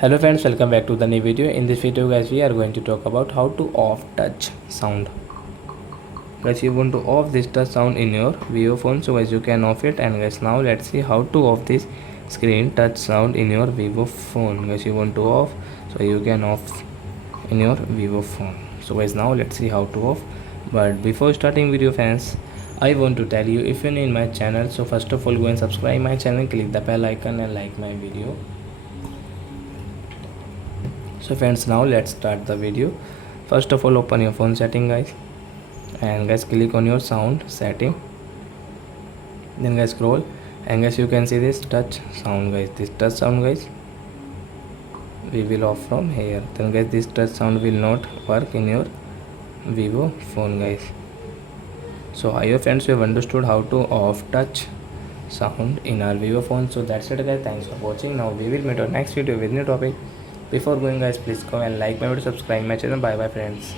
Hello friends, welcome back to the new video. In this video guys, we are going to talk about how to off touch sound. Guys, you want to off this touch sound in your vivo phone, so guys you can off it. And guys, now let's see how to off this screen touch sound in your vivo phone. Guys, you want to off, so you can off in your vivo phone. So guys, now let's see how to off. But before starting video fans, I want to tell you, if you're new in my channel, so first of all go and subscribe my channel, click the bell icon and like my video. So friends, now let's start the video. First of all, open your phone setting guys, and guys click on your sound setting. Then guys scroll, and guys you can see this touch sound guys. This touch sound guys we will off from here. Then guys this touch sound will not work in your vivo phone guys. So I hope friends you have understood how to off touch sound in our vivo phone. So that's it guys, thanks for watching. Now we will meet our next video with new topic. Before going guys, please go and like my video, subscribe my channel. Bye bye friends.